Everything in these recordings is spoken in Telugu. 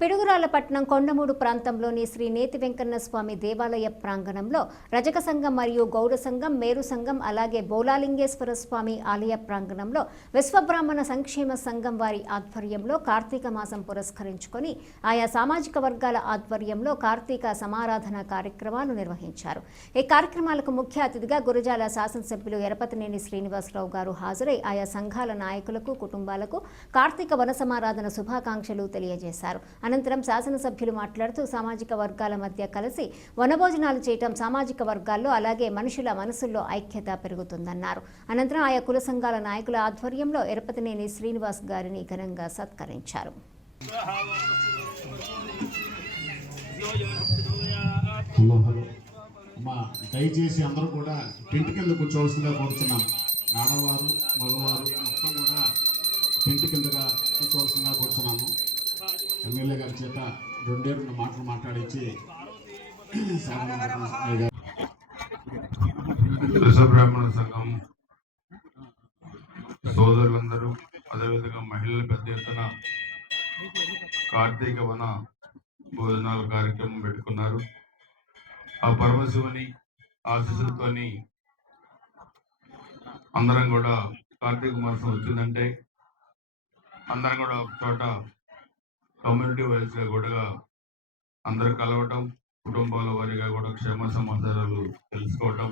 పిడుగురాళ్లపట్నం కొండమూడు ప్రాంతంలోని శ్రీ నేతి వెంకన్న స్వామి దేవాలయ ప్రాంగణంలో రజక సంఘం మరియు గౌడ సంఘం, మేరు సంఘం, అలాగే బోలాలింగేశ్వర స్వామి ఆలయ ప్రాంగణంలో విశ్వబ్రాహ్మణ సంక్షేమ సంఘం వారి ఆధ్వర్యంలో కార్తీక మాసం పురస్కరించుకొని ఆయా సామాజిక వర్గాల ఆధ్వర్యంలో కార్తీక సమారాధన కార్యక్రమాలు నిర్వహించారు. ఈ కార్యక్రమాలకు ముఖ్య అతిథిగా గురజాల శాసనసభ్యులు ఎరపతినేని శ్రీనివాసరావు గారు హాజరై ఆయా సంఘాల నాయకులకు, కుటుంబాలకు కార్తీక వన సమారాధన శుభాకాంక్షలు తెలియజేశారు. అనంతరం శాసనసభ్యులు మాట్లాడుతూ సామాజిక వర్గాల మధ్య కలిసి వనభోజనాలు చేయటం సామాజిక వర్గాల్లో అలాగే మనుషుల మనసుల్లో ఐక్యత పెరుగుతుందన్నారు. అనంతరం ఆయా కుల సంఘాల నాయకుల ఆధ్వర్యంలో ఎరపతినేని శ్రీనివాస్ గారిని ఘనంగా సత్కరించారు. దయచేసి అందరూ కూడా టెంట్ కింద కూర్చోవలసిందిగా కోరుతున్నాం. ఆడవారు, మగవారు మొత్తం కూడా టెంట్ కిందగా కూర్చోవలసిందిగా కూర్చున్నాము. ఎమ్మెల్యే గారి చేత 2 మాటలు మాట్లాడించి విశ్వబ్రాహ్మణ సంఘం సోదరులందరూ, అదేవిధంగా మహిళలు పెద్ద ఎత్తున కార్తీక వన భోజనాల కార్యక్రమం పెట్టుకున్నారు. ఆ పరమశివుని ఆశీస్సులతోని అందరం కూడా కార్తీక మాసం వచ్చిందంటే అందరం కూడా ఒక చోట కమ్యూనిటీ వైజ్గా కూడా అందరూ కలవటం, కుటుంబాల వారిగా కూడా క్షేమ సమాచారాలు తెలుసుకోవటం,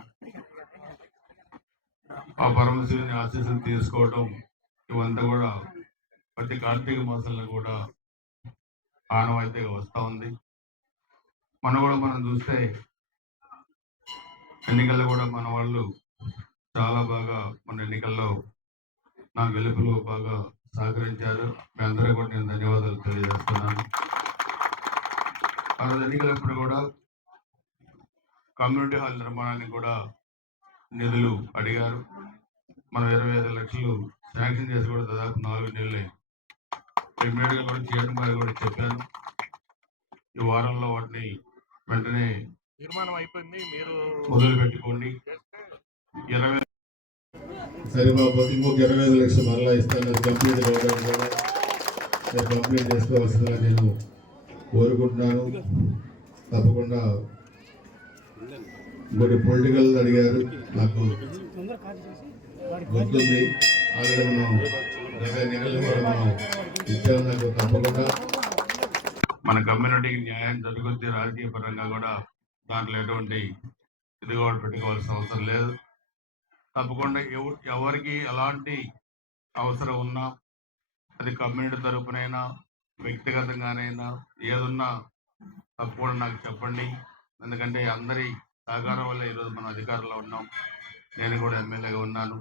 ఆ పరమశివుని ఆశీస్సులు తీసుకోవటం, ఇవంతా కూడా ప్రతి కార్తీక మాసంలో కూడా ఆనవాయితీగా వస్తూ ఉంది. మనం చూస్తే ఎన్నికల్లో కూడా మన వాళ్ళు చాలా బాగా మన ఎన్నికల్లో నా గెలుపులో బాగా సహకరించారు. మీ అందరూ కూడా నేను ధన్యవాదాలు తెలియజేస్తున్నాను. ఆ రోజు ఎన్నికలప్పుడు కూడా కమ్యూనిటీ హాల్ నిర్మాణానికి కూడా నిధులు అడిగారు. మనం 25 లక్షలు శాంక్షన్ చేసి కూడా దాదాపు 4 నెలలే. ఇమ్మీడియట్గా కూడా చైర్మన్ గారు కూడా చెప్పాను, ఈ వారంలో వాటిని వెంటనే తీర్మానం అయిపోయింది, మీరు మొదలు పెట్టుకోండి. 20 సరిపోతే ఇంకొక 25 లక్షలు మరలా ఇస్తాను. కంప్లీట్ కావడానికి కూడా కంప్లీట్ చేసుకోవాల్సిందిగా నేను కోరుకుంటున్నాను. తప్పకుండా ఇంకోటి పొలిటికల్ అడిగారు, నాకు గుర్తుంది. ఆల్రెడీ మనం గత ఎన్నికలు కూడా మనం ఇచ్చాము. నాకు తప్పకుండా మన కమ్యూనిటీకి న్యాయం జరుగుద్ది. రాజకీయ పరంగా కూడా దాంట్లో ఎటువంటి ఇది కూడా పెట్టుకోవాల్సిన అవసరం లేదు. తప్పకుండా ఎవరికి ఎలాంటి అవసరం ఉన్నా, అది కమ్యూనిటీ తరపునైనా వ్యక్తిగతంగానైనా ఏదున్నా తప్పకుండా నాకు చెప్పండి. ఎందుకంటే అందరి సహకారం వల్ల ఈరోజు మనం అధికారంలో ఉన్నాం. నేను కూడా ఎమ్మెల్యేగా ఉన్నాను.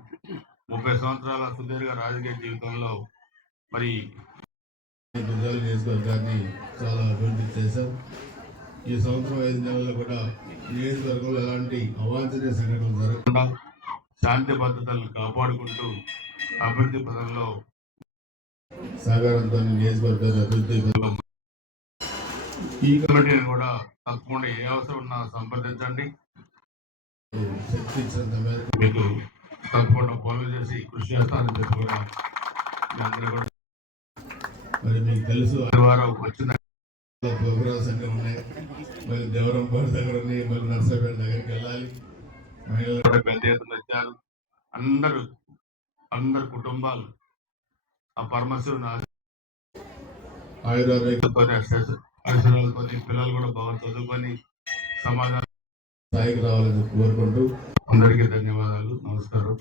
30 సంవత్సరాల సుదీర్ఘ రాజకీయ జీవితంలో మరి నియోజకవర్గాన్ని చాలా అభివృద్ధి చేశాం. ఈ సంవత్సరం 5 నెలల్లో కూడా నియోజకవర్గంలో ఎలాంటి అవాంఛనీయ సంఘటనలు జరగకుండా శాంతి భద్రతలను కాపాడుకుంటూ అభివృద్ధి పదంలో సహకారంతో నియోజకవర్గాన్ని అభివృద్ధి ఈ కమిటీని కూడా తప్పకుండా ఏ అవసరం ఉన్నా సంప్రదించండి. శక్తి ఇచ్చినంత మేరకు మీకు తప్పకుండా ఫాలో చేసి కృషి చేస్తానని చెప్పి కూడా మీ అందరూ కూడా మరి మీకు తెలుసు ఆదివారం వచ్చిన ప్రోగ్రాం సంఘం ఉన్నాయి, మరి దేవరంపాడు దగ్గర ఉన్నాయి, మళ్ళీ నర్సాపేట దగ్గరికి వెళ్ళాలి. మహిళలు కూడా పెద్ద ఎత్తున వచ్చారు. అందరు కుటుంబాలు ఆ పరమశివుని ఆశీర్వాదాలతో పిల్లలు కూడా బాగా చదువుకొని సమాజానికి స్థాయికి రావాలని కోరుకుంటూ అందరికీ ధన్యవాదాలు. నమస్కారం.